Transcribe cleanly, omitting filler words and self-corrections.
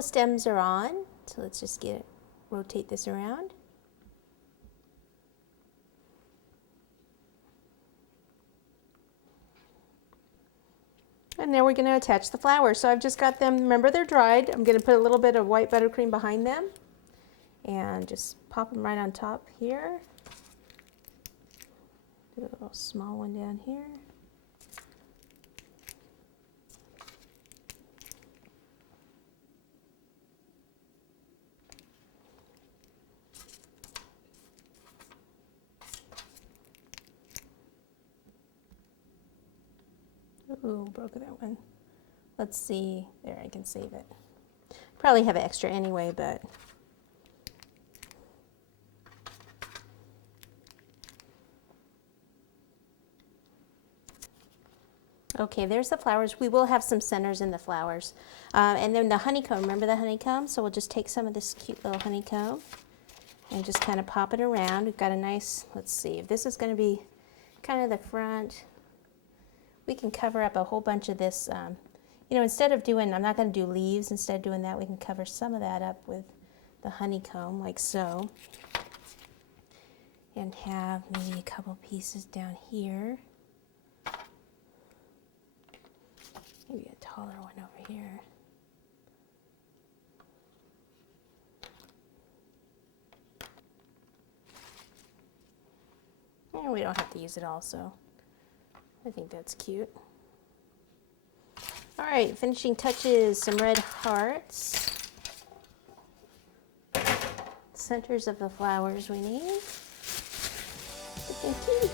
the stems are on, so let's just rotate this around. And now we're going to attach the flowers. So I've just got them, remember they're dried. I'm going to put a little bit of white buttercream behind them and just pop them right on top here. Do a little small one down here. Ooh, broke that one. Let's see. There, I can save it. Probably have extra anyway, but okay, there's the flowers. We will have some centers in the flowers. And then the honeycomb, remember the honeycomb? So we'll just take some of this cute little honeycomb and just kind of pop it around. We've got a nice, let's see, if this is going to be kind of the front, we can cover up a whole bunch of this. You know, instead of doing, I'm not going to do leaves, instead of doing that, we can cover some of that up with the honeycomb, like so. And have maybe a couple pieces down here. Maybe a taller one over here. And we don't have to use it all, so I think that's cute. All right, finishing touches, some red hearts. Centers of the flowers we need. Looking cute.